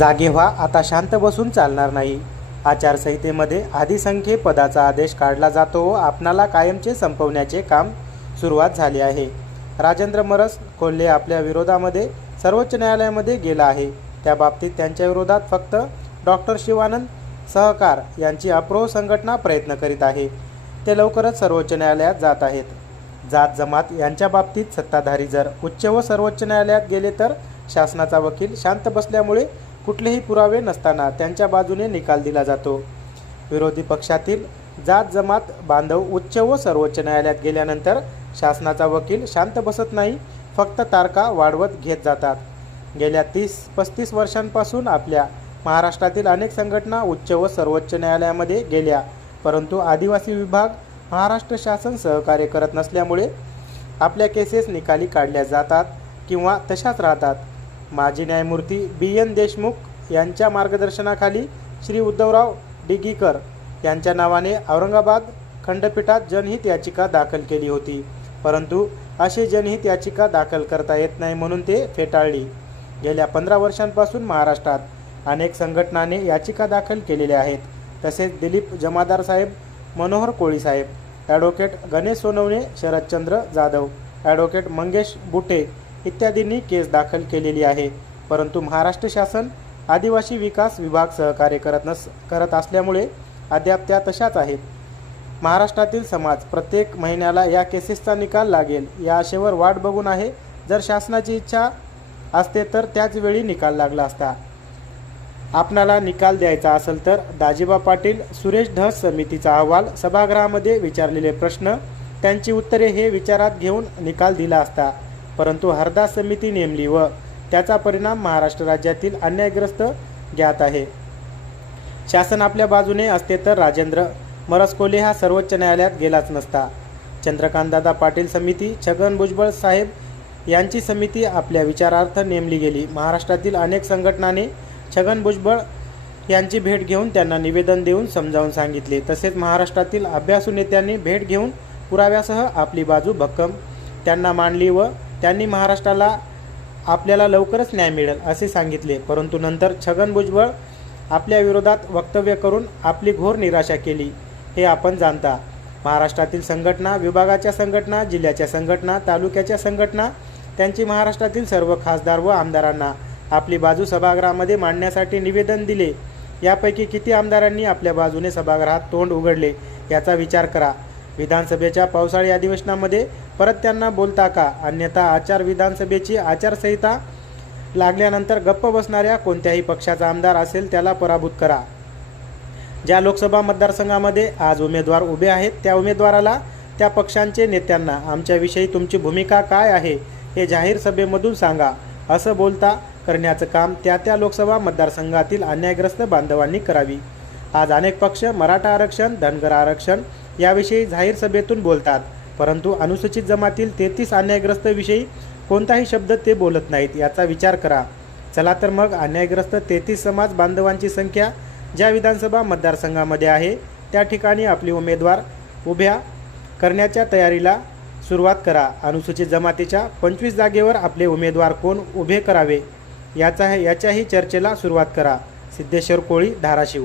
जागे व्हा आता शांत बसून चालणार नाही. आचारसंहितेमध्ये आदिसंख्ये पदाचा आदेश काढला जातो. व आपणाला कायमचे संपवण्याचे काम सुरुवात झाले आहे. राजेंद्र मरस कोल्हे आपल्या विरोधामध्ये सर्वोच्च न्यायालयामध्ये गेला आहे. त्या बाबतीत त्यांच्या विरोधात फक्त डॉक्टर शिवानंद सहकार यांची अप्रोह संघटना प्रयत्न करीत आहे. ते लवकरच सर्वोच्च न्यायालयात जात आहेत. जात जमात यांच्या बाबतीत सत्ताधारी जर उच्च व सर्वोच्च न्यायालयात गेले तर शासनाचा वकील शांत बसल्यामुळे कुठलेही पुरावे नसताना त्यांच्या बाजूने निकाल दिला जातो. विरोधी पक्षातील जात जमात बांधव उच्च व सर्वोच्च न्यायालयात गेल्यानंतर शासनाचा वकील शांत बसत नाही फक्त तारखा वाढवत घेत जातात. गेल्या तीस पस्तीस वर्षांपासून आपल्या महाराष्ट्रातील अनेक संघटना उच्च व सर्वोच्च न्यायालयामध्ये गेल्या परंतु आदिवासी विभाग महाराष्ट्र शासन सहकार्य करत नसल्यामुळे आपल्या केसेस निकाली काढल्या जातात किंवा तशाच राहतात. माजी न्यायमूर्ती बी एन देशमुख यांच्या मार्गदर्शनाखाली श्री उद्धवराव डिगीकर यांच्या नावाने औरंगाबाद खंडपीठात जनहित याचिका दाखल केली होती. परंतु अशी जनहित याचिका दाखल करता येत नाही म्हणून ते फेटाळली. गेल्या पंधरा वर्षांपासून महाराष्ट्रात अनेक संघटनाने याचिका दाखल केलेल्या आहेत. तसेच दिलीप जमादार साहेब मनोहर कोळी साहेब ॲडव्होकेट गणेश सोनवणे शरदचंद्र जाधव ॲडव्होकेट मंगेश बुटे इत्यादींनी केस दाखल केलेली आहे. परंतु महाराष्ट्र शासन आदिवासी विकास विभाग सहकार्य करत नस करत असल्यामुळे अद्याप त्या तशाच आहेत. महाराष्ट्रातील समाज प्रत्येक महिन्याला या केसेसचा निकाल लागेल या आशेवर वाट बघून आहे. जर शासनाची इच्छा असते तर त्याच वेळी निकाल लागला असता. आपणाला निकाल द्यायचा असेल तर दाजीबा पाटील सुरेश धस समितीचा अहवाल सभागृहामध्ये विचारलेले प्रश्न त्यांची उत्तरे हे विचारात घेऊन निकाल दिला असता. परंतु हरदास समिती नेमली व त्याचा परिणाम महाराष्ट्र राज्यातील अन्यायग्रस्त ज्ञात आहे. शासन आपल्या बाजूने असते तर राजेंद्र मरसकोले हा सर्वोच्च न्यायालयात गेलाच नसता. चंद्रकांतदादा पाटील समिती छगन भुजबळ साहेब यांची समिती आपल्या विचारार्थ नेमली गेली. महाराष्ट्रातील अनेक संघटनांनी छगन भुजबळ यांची भेट घेऊन त्यांना निवेदन देऊन समजावून सांगितले. तसेच महाराष्ट्रातील अभ्यासू नेत्यांनी भेट घेऊन पुराव्यासह आपली बाजू भक्कम त्यांना मांडली व त्यांनी महाराष्ट्राला आपल्याला लवकरच न्याय मिळेल असे सांगितले. परंतु नंतर छगन भुजबळ आपल्या विरोधात वक्तव्य करून आपली घोर निराशा केली. हे आपण जाणता. महाराष्ट्रातील संघटना विभागाच्या संघटना जिल्ह्याच्या संघटना तालुक्याच्या संघटना त्यांची महाराष्ट्रातील सर्व खासदार व आमदारांना आपली बाजू सभागृहामध्ये मांडण्यासाठी निवेदन दिले. यापैकी किती आमदारांनी आपल्या बाजूने सभागृहात तोंड उघडले याचा विचार करा. विधानसभेच्या पावसाळी अधिवेशनामध्ये परत त्यांना बोलता का? अन्यथा आचार विधानसभेची आचारसंहिता लागल्यानंतर गप्प बसणाऱ्या कोणत्याही पक्षाचा आमदार असेल त्याला पराभूत करा. ज्या लोकसभा मतदारसंघामध्ये आज उमेदवार उभे आहेत त्या उमेदवाराला त्या पक्षांचे नेत्यांना आमच्याविषयी तुमची भूमिका काय आहे हे जाहीर सभेमधून सांगा असं बोलता करण्याचं काम त्या त्या लोकसभा मतदारसंघातील अन्यायग्रस्त बांधवांनी करावी. आज अनेक पक्ष मराठा आरक्षण धनगर आरक्षण याविषयी जाहीर सभेतून बोलतात. परंतु अनुसूचित जमातील तेहतीस अन्यायग्रस्त विषयी कोणताही शब्द ते बोलत नाहीत याचा विचार करा. चला तर मग अन्यायग्रस्त तेहतीस समाज बांधवांची संख्या ज्या विधानसभा मतदारसंघामध्ये आहे त्या ठिकाणी आपली उमेदवार उभ्या करण्याच्या तयारीला सुरुवात करा. अनुसूचित जमातीच्या पंचवीस जागेवर आपले उमेदवार कोण उभे करावे याचा याच्याही चर्चेला सुरुवात करा. सिद्धेश्वर कोळी धाराशिव.